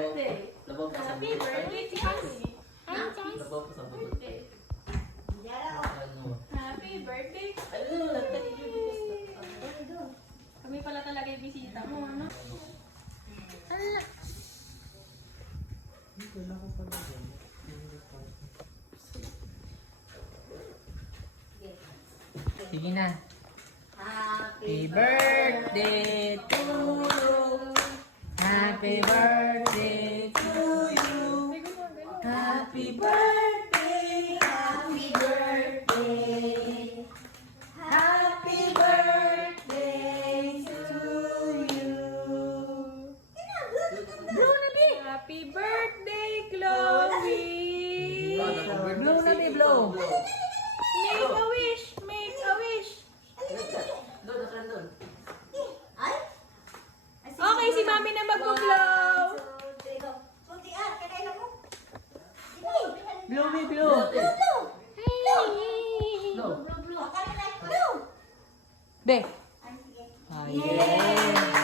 birthday. Labaw pa sa Happy bubot. birthday, Chance. Hi, Chance. Labaw pa sa bubot. Birthday. Ano? Happy birthday. Ano? Kami pala talaga yung bisita mo, ano? Ala. Wala ko pala dyan. Sige na. Happy birthday to you. Happy birthday to you. Happy birthday. Happy birthday. Happy birthday to you. Blow na di! Happy birthday, Chloe! Blow na di, blow. Make a wish! Make a wish! Doon. Okay, si Mami na magpo-blow! Blow me, blow. Hey! Blow. Be! Ayan.